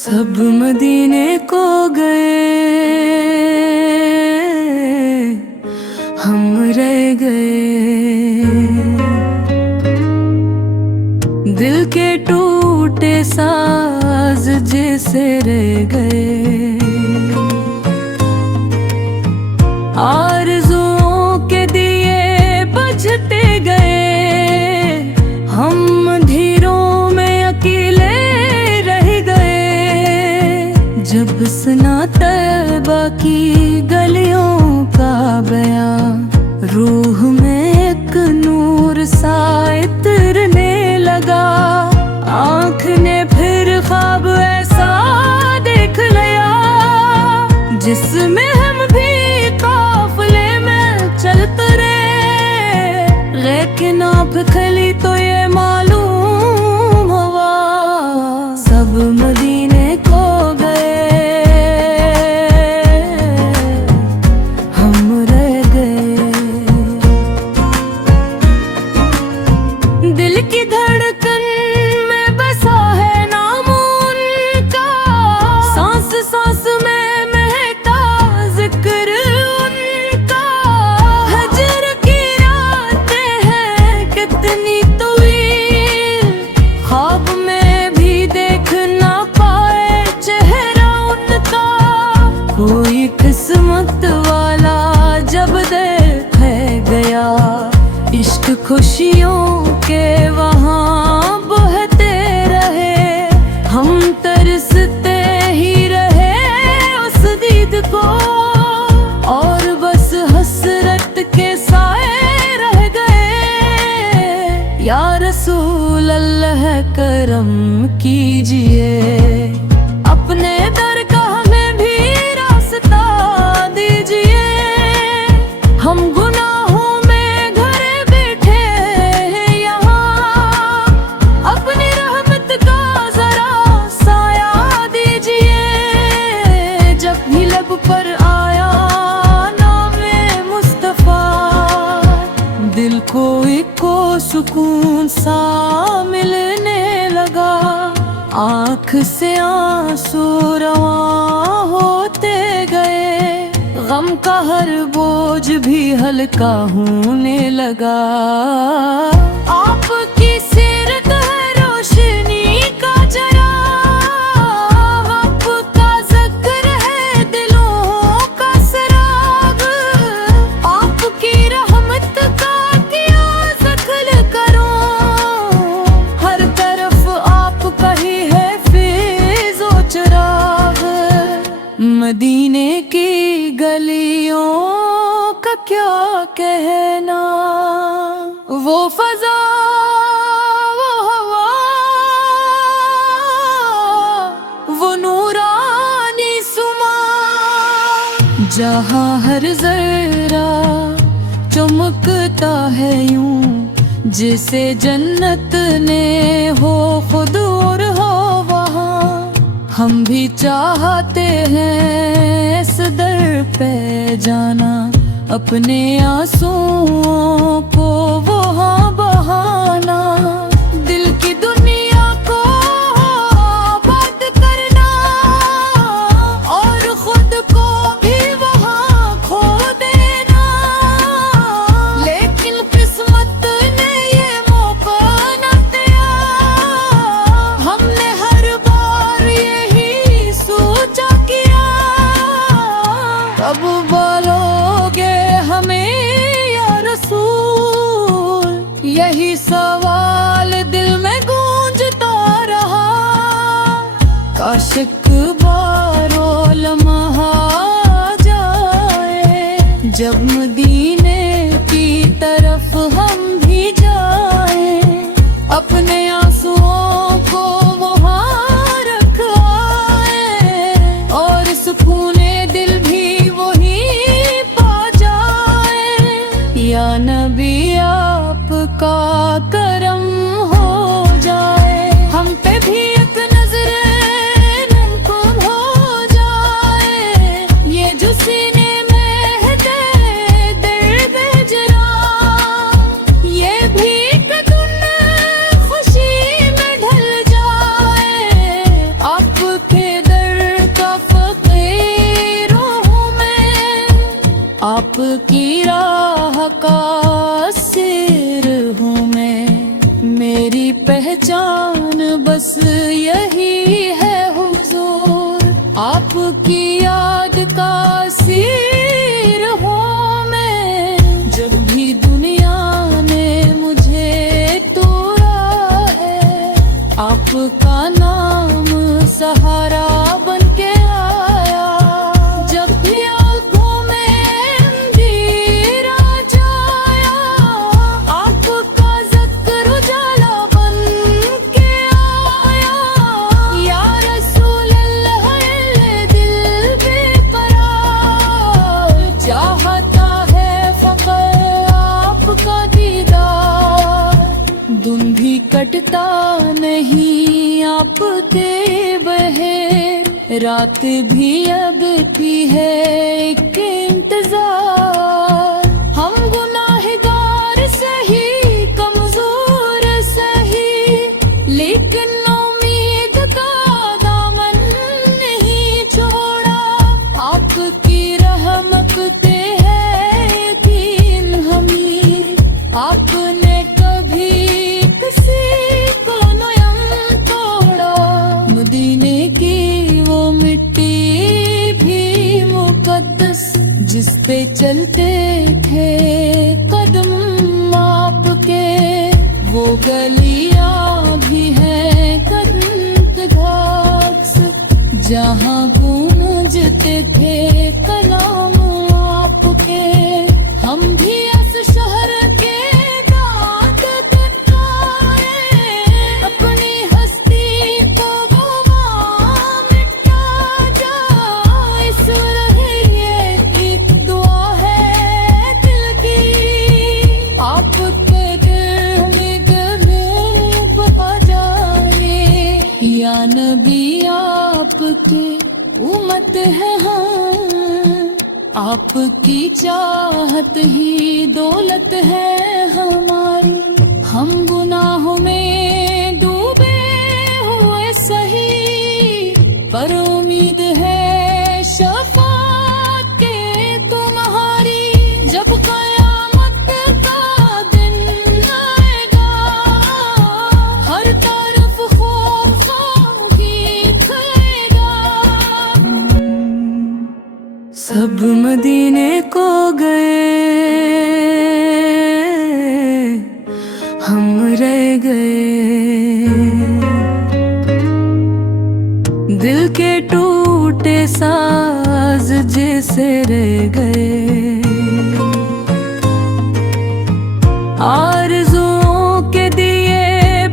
सब मदीने को गए, हम रह गए। दिल के टूटे साज जैसे रह गए। आरज़ुओं के दिए बुझते गए, हम अंधेरों में अकेले रह गए। जब सुना तैबा की गलियों का बयां, रूह में एक नूर सा इतरने लगा। आँख ने फिर ख्वाब ऐसा देख लिया, जिसमें हम भी काफिले में चल पड़े। लेकिन आप खली तो ये मालूम हुआ, सब मदीने को गए, हम रह गए। दिल की धड़कन में बसा है नाम उनका, सांस सांस में महका जिक्र उनका। हजर की रातें हैं कितनी तवील, ख्वाब में भी देख ना पाए चेहरा उनका। कोई किस्मत वाला जब देख गया, इश्क खुशियों के वहाँ बहते रहे। हम तरसते ही रहे उस दीद को, और बस हसरत के साए रह गए। या रसूल अल्लाह करम कीजिए, अपने दर का हमें भी रास्ता दीजिए। हम गुनाहों में घरे बैठे हैं यहाँ, अपनी रहमत का जरा साया दीजिए। जब भी लब पर आया नामे मुस्तफा, दिल को एक सुकून सा मिलने लगा। आँख से आंसू रवां होते गए, गम का हर बोझ भी हल्का होने लगा। आपकी सीरत है रोशनी का चराग, आपका ज़िक्र है दिलों का सराग। आपकी रहमत का किया ज़िक्र करो, हर तरफ आपका ही है फैज़ व चिराग। मदीने की गलियों का क्या कहना, वो फजा वो हवा, वो नूरानी सुमा, जहाँ हर जरा चमकता है यूं जिसे जन्नत ने हो खुद और हो वहाँ। हम भी चाहते हैं इस दर पे जाना, अपने आंसुओं को वहाँ बहाना। दिल की दुनिया को आबाद करना, और खुद को भी वहाँ खो देना। लेकिन किस्मत ने ये मौका न दिया, हमने हर बार यही सोचा किया। कब बोलोगे हमें या रसूल, यही सवाल दिल में गूंजता रहा। काश एक बारो लम्हा जाए, जब मदीने की तरफ हम भी जाएं। अपने आंसुओं को वहाँ रख आए, और सुकूने दिल भी वही पा जाए। या नबी आपका करम हो जाए, हम पे भी एक नजरे नमकून हो जाए। ये जो सीने में है बस यही है हुजूर, आपकी याद का सीर हूँ मैं। जब भी दुनिया ने मुझे तोड़ा है, आपका नाम सहारा बन के आया। जब भी आँखों में अंधेरा छाया, आपका ज़िक्र उजाला बन के आया। या रसूल अल्लाह दिल बेकरार, चाहता है फ़क़्र आपका दीदार। दिन भी कटता नहीं आपके बहेर, रात भी अब भी है एक इंतजार। हम गुनाहगार सही, कमजोर सही, लेकिन उम्मीद का दामन नहीं छोड़ा। आपकी रहमत पे है यकीन हमें, आपने कभी किसी को नयन तोड़ा। मदीने की वो मिट्टी भी मुकद्दस, जिस पे चलते थे कदम आपके, वो गलियां भी हैं कदम घास, जहाँ गूंजते थे कलाम आपके। हम भी इस शहर के दांत दिखाए, अपनी हस्ती को वहाँ मिटा जाए। इस रहे ये एक दुआ है दिल की, आपके दिल में गले आ जाए। या नबी आपके उम्मत है हम, आपकी चाहत ही दौलत है हमारी। हम गुनाहों में डूबे हुए सही, पर उम्मीद है शफाअत के तुम्हारी। जब क़यामत का दिन आएगा, हर तरफ खौफ दिखेगा। सब मदीने को गए, हम रह गए। दिल के टूटे साज जैसे रह गए। आरज़ुओं के दिए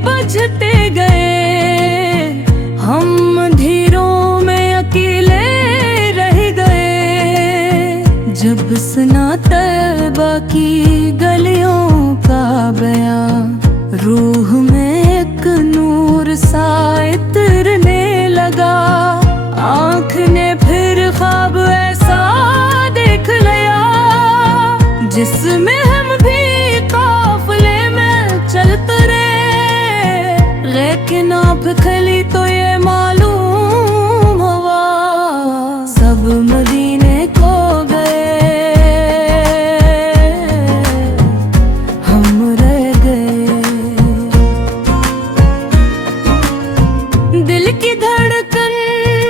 बुझते गए, हम अंधेरों में अकेले रह गए। जब सुना तैबा की गलियों का बयां, रूह में एक नूर सा इतरने लगा। आँख ने फिर ख्वाब ऐसा देख लिया, जिसमें हम भी काफिले में चलते रहे। लेकिन आप खली तो ये मालूम हुआ, सब मदीने को गए, हम रह गए। दिल की धड़कन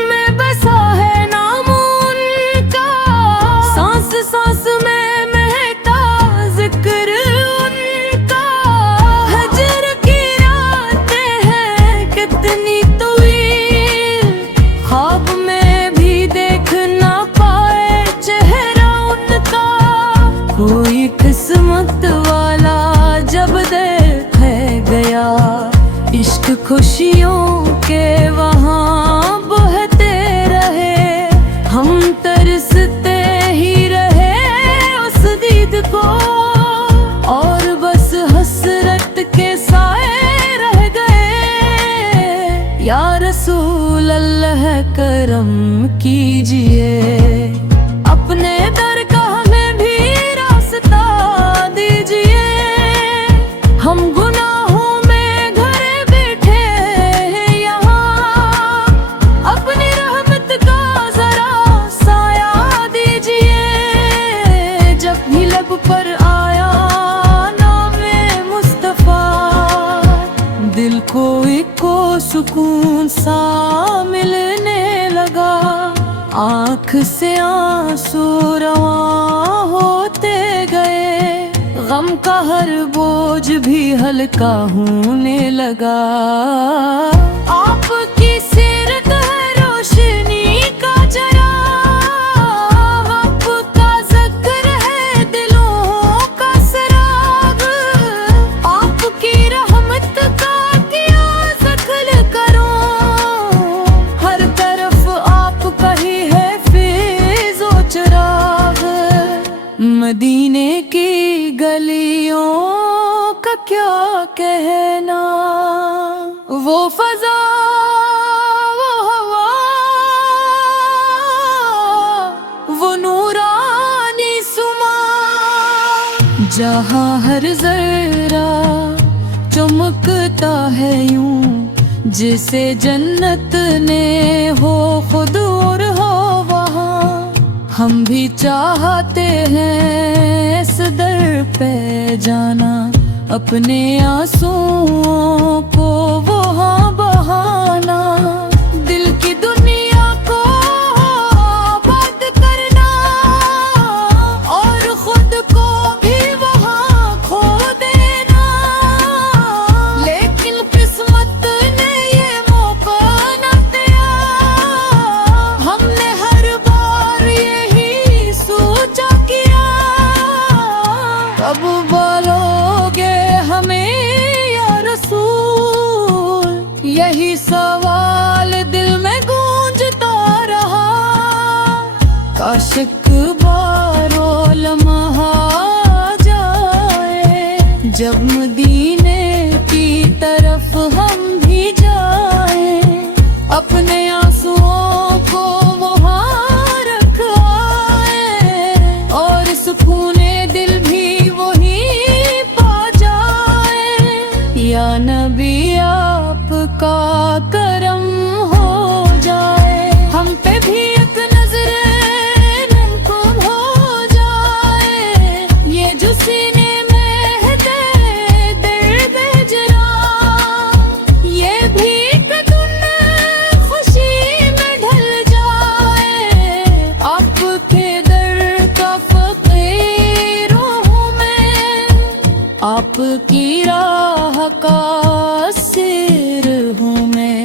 में बसा है नाम उनका, सांस सांस में महका जिक्र उनका। हजर की रातें हैं कितनी तवील, ख्वाब में भी देख ना पाए चेहरा उनका। कोई किस्मत वाला जब देख गया, इश्क खुशियों के वहाँ बहते रहे। हम तरसते ही रहे उस दीद को, और बस हसरत के साए रह गए। या रसूल अल्लाह करम कीजिए, अपने दर का हमें भी रास्ता दीजिए। हम गुनाहों में घरे बैठे हैं यहाँ, अपनी रहमत का जरा साया दीजिए। जब भी लब पर आया नाम मुस्तफा, दिल को सुकून सा मिलने लगा। आँख से आंसू रवां होते गए, गम का हर बोझ भी हल्का होने लगा। आपकी सीरत है रोशनी का चराग, आपका ज़िक्र है दिलों का सराग। आपकी रहमत का किया ज़िक्र करो, हर तरफ आपका ही है फैज़ व चिराग। मदीने की गलियों का क्या कहना, वो फजा वो हवा वो नूरानी सुमा, जहाँ हर जरा चमकता है यूं जिसे जन्नत ने हो खुद और हो वहाँ। हम भी चाहते हैं इस दर पे जाना, अपने आंसुओं को वहाँ बहाना। दिल की दुनिया को आबाद करना और खुद को भी वहाँ खो देना, लेकिन किस्मत ने ये मौका न दिया। हमने हर बार यही सोचा किया, कब बोलोगे हमें या रसूल, यही सवाल दिल में गूंजता रहा। काश एक बारो लम्हा जाए, जब मदीने की तरफ हम भी जाएं, अपने आंसुओं को वहाँ रख आए और सुकूने दिल भी वही पा जाए। या नबी आपका करम हो जाए, हम पे भी एक नजरे नमकुम हो जाए। ये जो सीने में है दर्द हिजरा, ये भी कदुन खुशी में ढल जाए। आपके दर का फकीर हूँ मैं, आपकी राह का सिर हूँ मैं।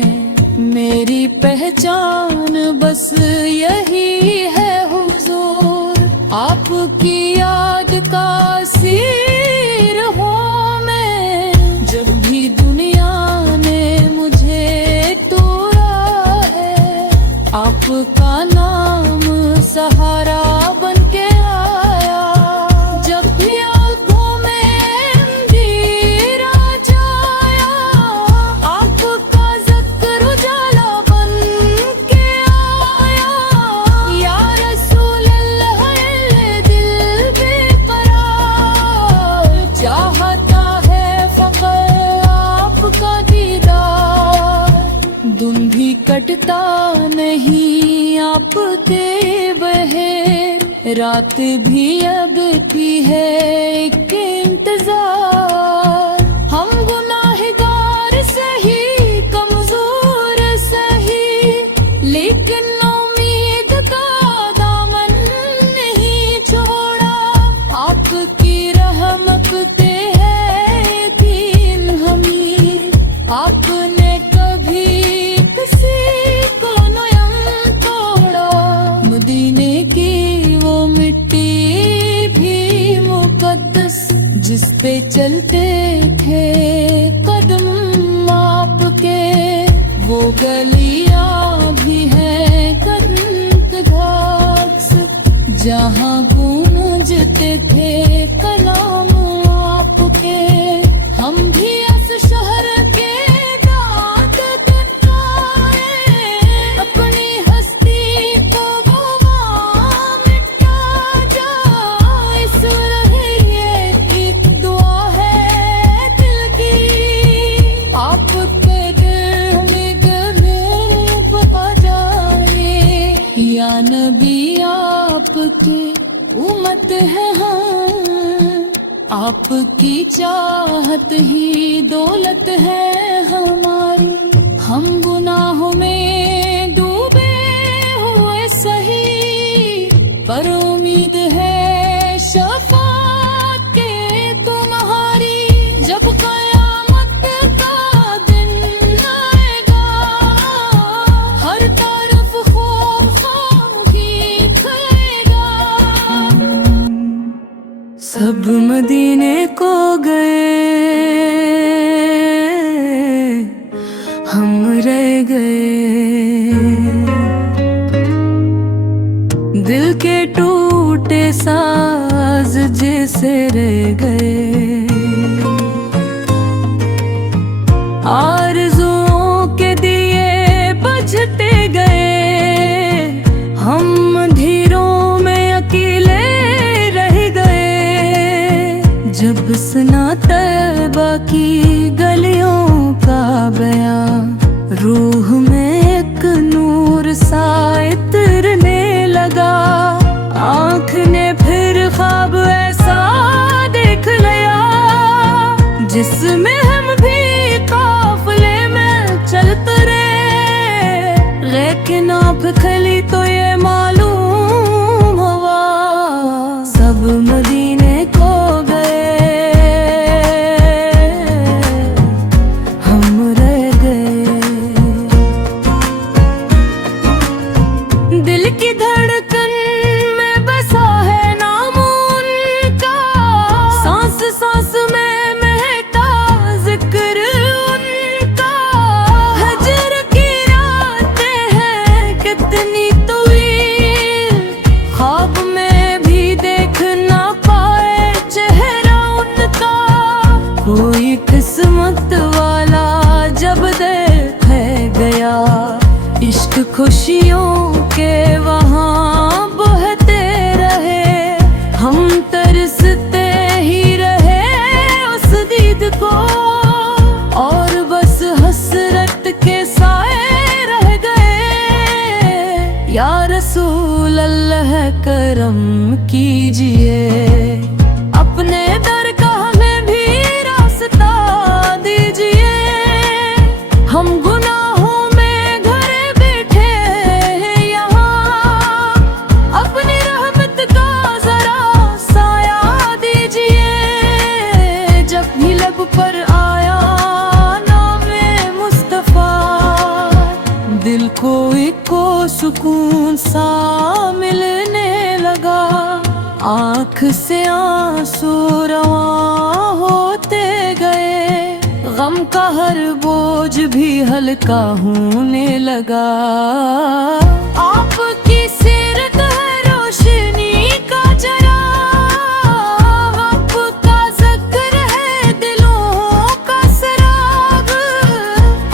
मेरी पहचान बस यही है हुजूर, आपकी याद का सिर हूँ मैं। जब भी दुनिया ने मुझे तोड़ा है, आपका नाम सहारा बन के आया। जब भी आँखों में अंधेरा छाया, आपका ज़िक्र उजाला बन के आया। या रसूल अल्लाह दिल बेकरार, चाहता है फ़क़्र आपका दीदार। दिन भी कटता नहीं आपके बहर, रात भी अब की है एक इंतजार। हम गुनाहगार सही कमजोर सही, लेकिन उम्मीद का दामन नहीं छोड़ा। आपकी रहमत पे है यकीन हमें, आपने कभी किसी को नयन तोड़ा। मदीने की वो मिट्टी भी मुकद्दस, जिस पे चलते थे कदम आपके, वो गलियां भी हैं कदम घास, जहाँ गूंजते थे कलाम आपके। हम भी इस शहर के दांत कटाए, अपनी हस्ती को वो वहाँ मिटा जाए। इस रहे एक दुआ है दिल की, आपके दिल में गले पा जाए। या नबी आपके उम्मत है हम, आपकी चाहत ही दौलत है हमारी। हम गुनाहों में डूबे हुए सही, पर उम्मीद है शफाअत के तुम्हारी। जब कयामत का दिन आएगा, हर तरफ खौफ खाकी खलेगा। सब मदीने को गए, हम रह गए। दिल के टूटे साज जैसे रह गए। आरज़ुओं के दिए बुझते गए, हम अंधेरों में अकेले रह गए। जब सुना तैबा की गलियों का बयां, रूह में एक नूर सा इतरने लगा। आँख ने फिर ख्वाब ऐसा देख लिया, जिसमें हम भी काफिले में चलते रहे। लेकिन आप खली तो ये मालूम हुआ, सब मदीने को गए, हम रह गए। दिल की धड़कन में बसा है नाम उनका, सांस सांस में महका जिक्र उनका। हजर की रातें हैं कितनी तवील, ख्वाब में भी देख ना पाए चेहरा उनका। कोई किस्मत वाला जब देख गया, इश्क खुशियों के वहाँ बहते रहे। हम तरसते ही रहे उस दीद को, और बस हसरत के साए रह गए। या रसूल अल्लाह करम कीजिए, अपने दर का हमें भी रास्ता दीजिए। हम गुनाहों में घरे बैठे हैं यहाँ, अपनी रहमत का जरा साया दीजिए। जब भी लब पर आया नामे मुस्तफा, दिल को एक सुकून सा मिलने लगा। आँख से आंसू रवां होते गए, गम का हर बोझ भी हल्का होने लगा। आपकी सीरत है रोशनी का चराग, आपका ज़िक्र है दिलों का सराग।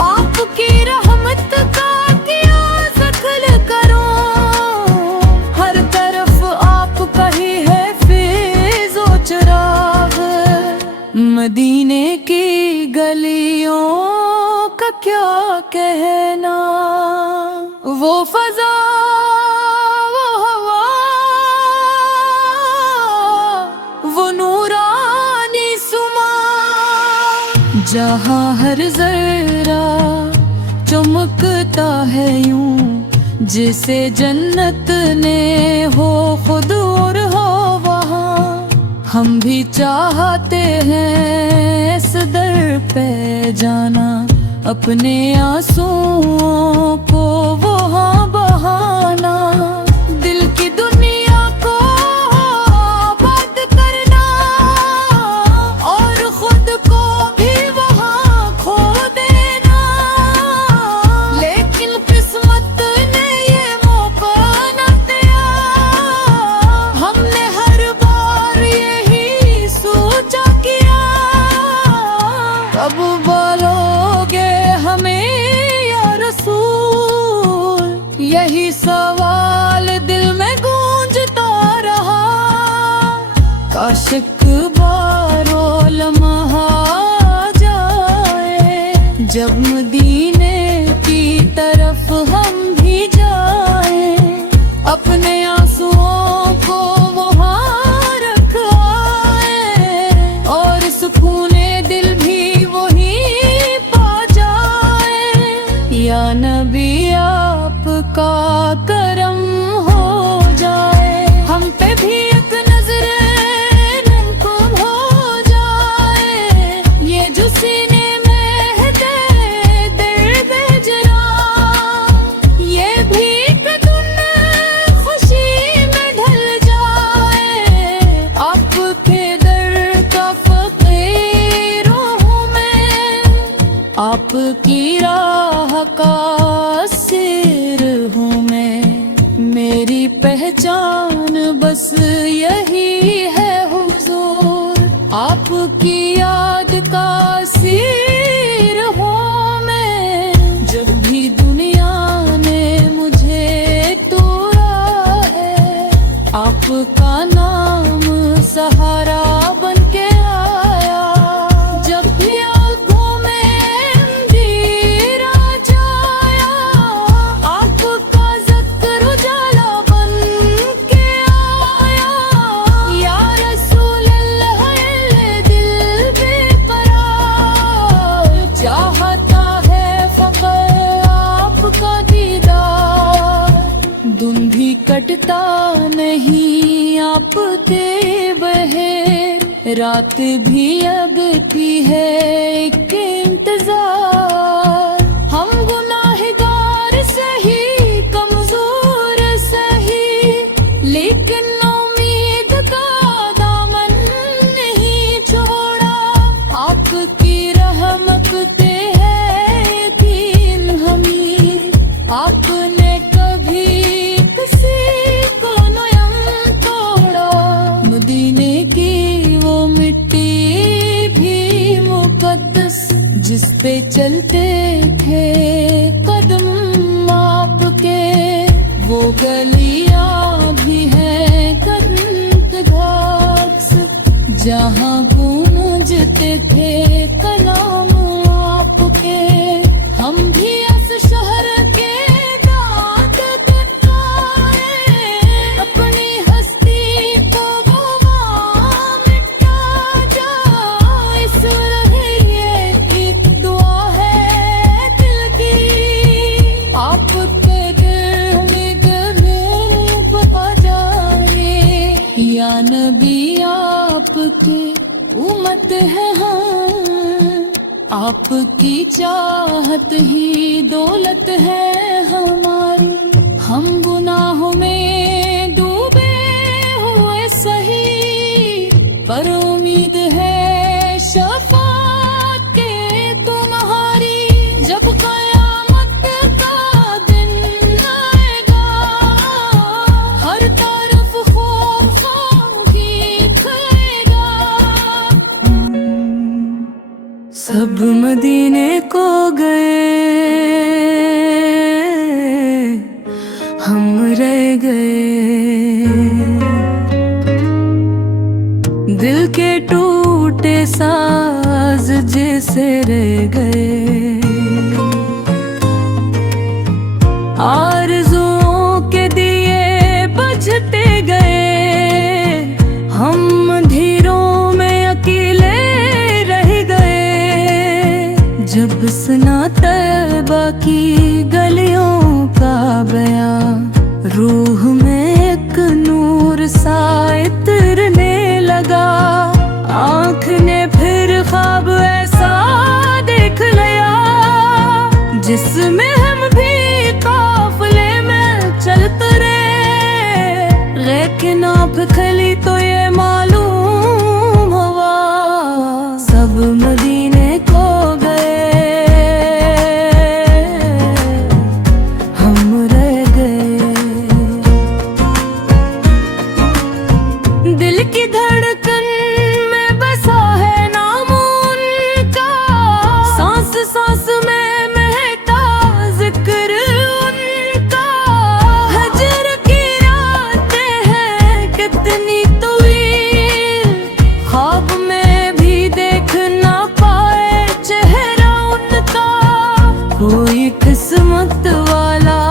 आपकी रहमत का किया ज़िक्र करो, हर तरफ आपका ही है फैज़ व चिराग। मदीने की गलियों का क्या कहना, वो फजा वो हवा, वो नूरानी सुमा, जहाँ हर जरा चमकता है यूं, जिसे जन्नत ने हो खुद और हो वहाँ। हम भी चाहते हैं इस दर पे जाना, अपने आंसुओं को वहाँ बहाना। दिल की दुनिया को आबाद करना, और खुद को भी वहाँ खो देना। लेकिन किस्मत ने ये मौका न दिया, हमने हर बार यही सोचा किया। कब बोलोगे हमें या रसूल, यही सवाल दिल में गूंजता रहा। काश एक बारो लम्हा जाए, जब मदीने की तरफ हम भी जाए। अपने आंसुओं को वहाँ रख आए, और सुकूने दिल भी वही पा जाए। या नबी आपका करम हो जाए, हम पे भी एक नजर नमकुम हो जाए। ये जो सीने में है दर्द जरा, ये भी कदम खुशी में ढल जाए। आपके दर का फकीर हूँ मैं, आपकी राह का सिर हूँ मैं। मेरी पहचान बस यही है हुजूर, आपकी याद का सिर हूँ मैं। जब भी दुनिया ने मुझे तोड़ा है, आपका नाम सहारा बन के आया। जब भी आँखों में अंधेरा छाया, आपका ज़िक्र उजाला बन के आया। या रसूल अल्लाह दिल बेकरार, चाहता है फ़क़्र आपका दीदार। धुंधी कटता नहीं आपके बहेर, रात भी लगती है एक इंतजार। हम गुनाहगार सही, कमजोर सही, लेकिन उम्मीद का दामन नहीं छोड़ा। आपकी रहमते है यकीन हमें, आपने कभी किसी को नयन तोड़ा। मदीने की वो मिट्टी भी मुकद्दस, जिस पे चलते थे कदम आपके, वो गलियां भी हैं कंत घाट से, जहाँ गूंजते थे कलाम आपके। हम भी इस शहर के दांत दिखाए, अपनी हस्ती को वहाँ मिटा जाए। इस रहिए एक दुआ है दिल की, आपके दिल में गरीब आ जाए। या नबी आपके उम्मत है हम, आपकी चाहत ही दौलत है हमारी। हम गुनाहों में डूबे हुए सही, पर उम्मीद है शफाअत के तुम्हारी। जब क़यामत का दिन आएगा, हर तरफ खौफ दिखेगा। सब मदीने को गए, हम रह गए। दिल के टूटे साज जैसे रह गए। आरज़ुओं के दिए बुझते गए, हम अंधेरों में अकेले रह गए। जब सुना तैबा की गलियों का बयां, रूह में एक नूर सा इतरने लगा। आँख ने फिर ख्वाब ऐसा देख लिया, जिसमें हम भी काफिले में चलते रहे। लेकिन आप खली तो ये मालूम हुआ, सब मदीने को गए, हम रह गए। दिल की धड़कन में बसा है नाम उनका, सांस सांस में महका जिक्र उनका। हजर की रातें हैं कितनी तवील, ख्वाब में भी देख ना पाए चेहरा उनका। कोई किस्मत वाला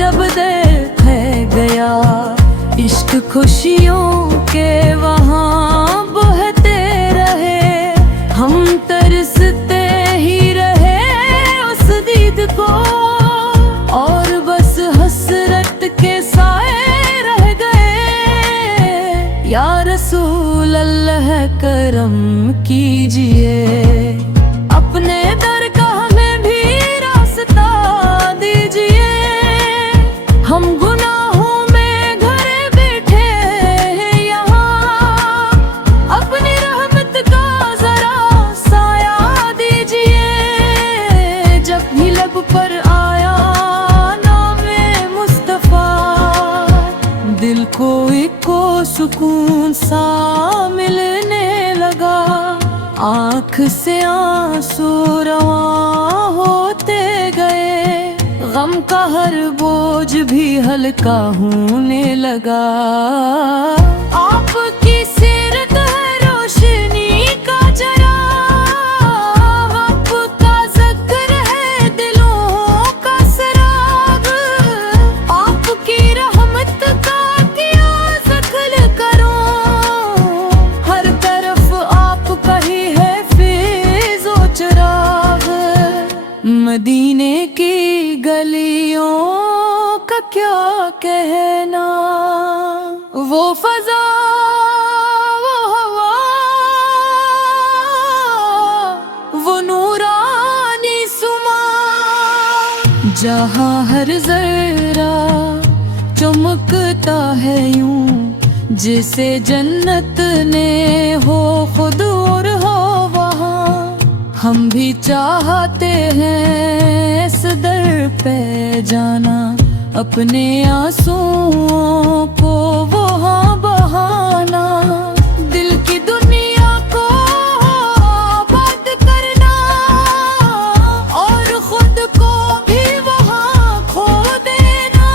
जब देख गया, इश्क खुशियों के वहाँ बहते रहे। हम तरसते ही रहे उस दीद को, करम कीजिए। अपने दर का हमें भी रास्ता दीजिए। हम गुनाहों में घरे बैठे हैं यहाँ, अपनी रहमत का जरा साया दीजिए। जब भी लब पर आया नामे मुस्तफा, दिल को एक सुकून सा मिलने लगा। आँख से आंसू रवां होते गए, गम का हर बोझ भी हल्का होने लगा। आपकी सीरत है रोशनी का चराग, आपका ज़िक्र है दिलों का सराग। आपकी रहमत का किया ज़िक्र करो, हर तरफ आपका ही है फैज़ व चिराग। मदीने की गलियों का क्या कहना, वो फजा वो हवा वो नूरानी सुमा, जहाँ हर जरा चमकता है यूं जिसे जन्नत ने हो खुद और हो वहाँ। हम भी चाहते हैं इस दर पे जाना, अपने आंसुओं को वहाँ बहाना। दिल की दुनिया को आबाद करना और खुद को भी वहाँ खो देना।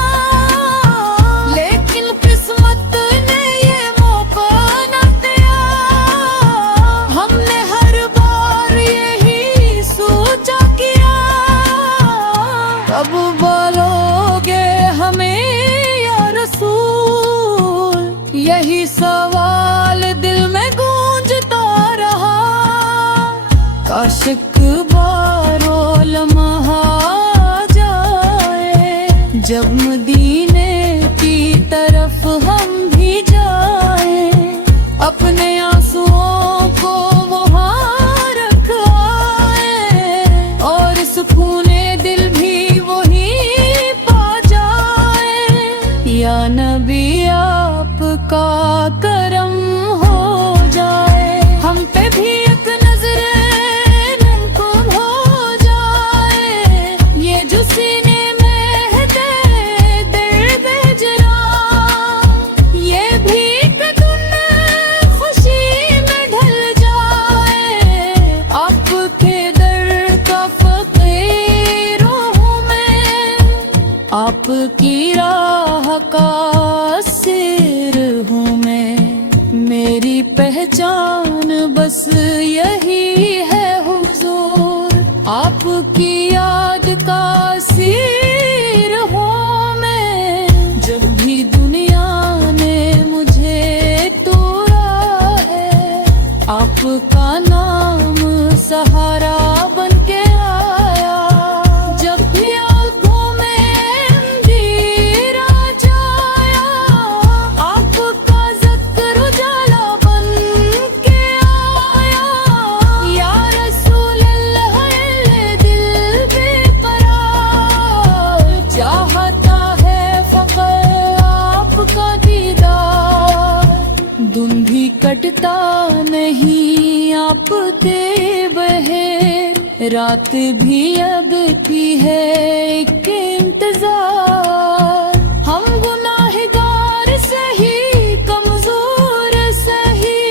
लेकिन किस्मत ने ये मौका न दिया, हमने हर बार यही सोचा किया। कब बोलोगे हमें या रसूल, यही सवाल दिल में गूंजता रहा। काश एक बारो लम्हा जाए, जब मदीने की तरफ हम भी जाएं। अपने आंसुओं को वहाँ रख आए, और सुकूने दिल भी वही पा जाए। या नबी आपका करम हो जाए, हम पे भी एक नजरे नमकुम हो जाए। ये जो सीने में है दर्द हिजरा, ये भी कदम खुशी में ढल जाए। आपके दर का फकीर हूँ मैं, आपकी राह का सिर हूँ मैं। मेरी पहचान बस यही है हुजूर, आपकी याद का सिर हूँ मैं। जब भी दुनिया ने मुझे तोड़ा है, आपका नाम सहारा बन के आया। जब भी आँखों में अंधेरा छाया, आपका ज़िक्र उजाला बन के आया। या रसूल अल्लाह दिल बेकरार, चाहता है फ़क़त आपका दीदार। दिन भी कटता नहीं आपके बहर, रात भी अब की है एक इंतजार। हम गुनाहगार सही, कमजोर सही,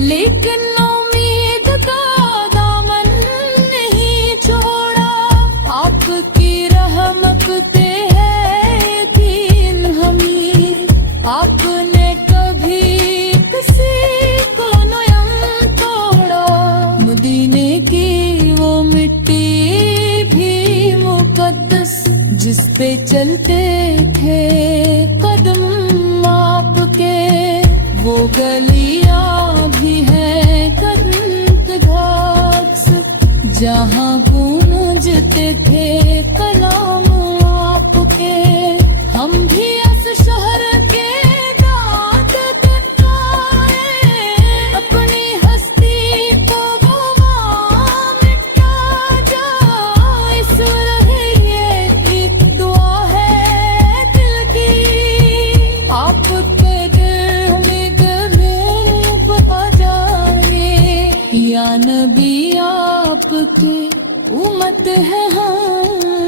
लेकिन उम्मीद का दामन नहीं छोड़ा। आपकी रहमत पे है यकीन हमें, आपने कभी किसी को नयन तोड़ा। मदीने की वो मिट्टी भी मुकद्दस, जिस पे चलते थे कदम आपके, वो गलियां भी हैं कदम घाट से, जहाँ गूंजते थे कलाम आपके। हम भी इस शहर के दांत कटाए, अपनी हस्ती की उम्मत है हम।